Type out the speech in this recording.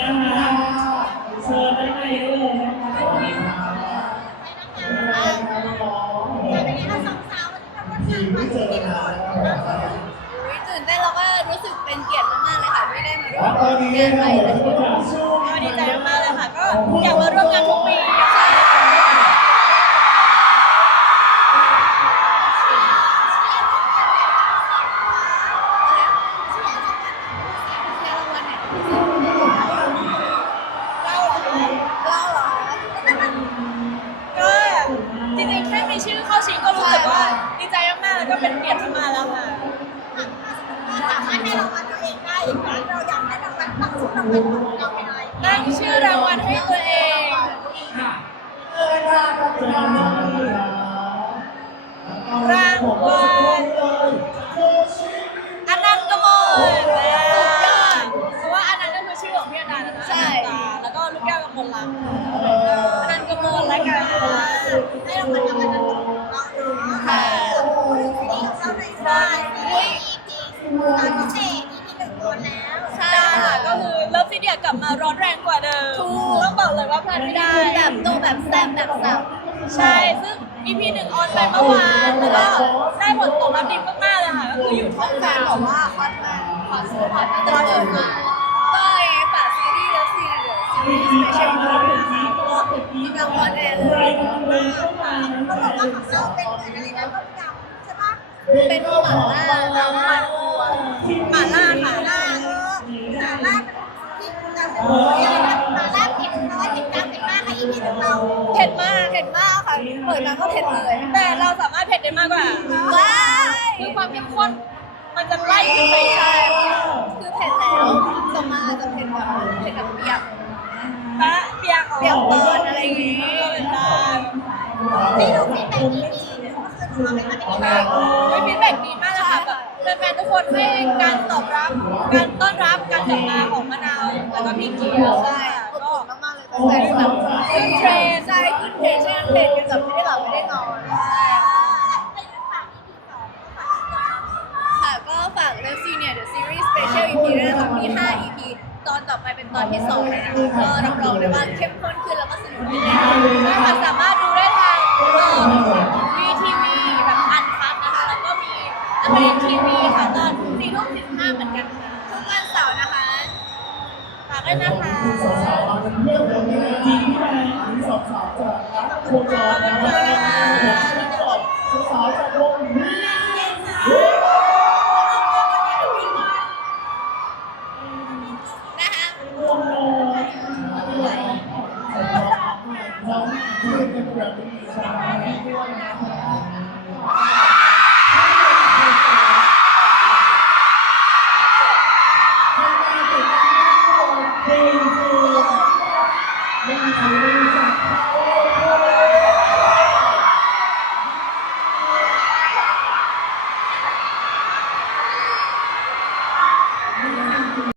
นะคะเชิญด้านในได้เลยนะคะสวัสดีค่ะทีมไม่เจอกันนานแล้วครับอุ๊ยตื่นเต้นแล้วก็รู้สึกเป็นเกียรติมากๆเลยค่ะที่ได้มาร่วมตอนนี้งานใหม่คและรับที่ก็ดีใจมากเลยค่ะ ก็อยากมาร่วมงานทุก กๆแล้วก็เป็นเกียรติมากๆแล้วค่ะสามารถให้รางวัลตัวเองได้อีกนะเราอยากให้รางวัลตั้งชื่อรางวัลของเราเป็นอะไรตั้งชื่อรางวัลให้ตัวเองค่ะเจอกันครับเจอกันครับรางวัลอนันต์กมลเพราะว่าอนันต์ก็คือชื่อของพี่อนันต์นะคะอนันตาแล้วก็ลูกแก้วกมลรักอนันต์กมลและกันให้รางวัลกับอันนั้น กลับมาร้อนแรงกว่าเดิมถูก ต้องบอกเลยว่าพลาดไม่ได้แบบโตแบบแซ่บแบบสับใช่ ซึ่ง EP หนึ่งออนไปเมื่อวานแล้วก็ได้ผลตอบรับดีมากๆเลยค่ะ ก็คืออยู่ท็อปแฟสานมบอกว่าฮอตมากขอซื้อฮอตตั้งแต่เปิดมาก็เลยฝากซีรีส์แล้วซีรีส์ซีรีส์สเปเชียลก็กำลังออนแอร์เลรายยการเลยเข้ามาเขาบอกว่าของเราเป็นเหมือนอะไรนะต้มยำใช่ปะเป็นหม่าล่าแล้วก็ห เผ็ดมากเผ็ดมากค่ะ เปิดมาก็เผ็ดเลย แต่เราสามารถเผ็ดได้มากกว่าว้ายคือความเข้มข้นมันจะไล่ขึ้นไปใช่คือเผ็ดแล้วต่อมาอาจจะเผ็ดแบบเผ็ดแบบเปียกตะเปียกเปียกเบิร์นอะไรอย่างงี้ก็เป็นตาไม่รู้ฟีดแบ็ก EP หนึ่งก็คือมาเป็นอะไรกันด้วยฟีดแบ็กดีมากเลยค่ะแบบ ฟนๆทุกคนให้การตอบรับ การต้อนรับการกลับมาของมะนาวแล้วก็พี่เกียวใช่ค่ะก็มากๆเลยตั้งแต่แบบขึ้นเทรนใช่ขึ้นเทรนใช่ไหมเทรนกันแบบไม่ได้หลับไม่ได้นอนใช่ค่ะก็ฝากเลิฟซีเนี่ยเดอะซีรีส์สเปเชียล EP ด้วยนะคะมี 5 EP ตอนต่อไปเป็นตอนที่2เลยนะคะก็รับรองได้ว่าเข้มข้นขึ้นแล้วก็สนุกขึ้นแน่นอนใช่ค่ะสามารถ ด้วยนะคะสาวๆมาเป็นเพื่อนเลยนี่จริงไหมมีสาวๆจะกรักโคจรนะครับสาวๆจากวงนี้นะคะน้องเพื่อนกันแบบนี้ Hallelujah.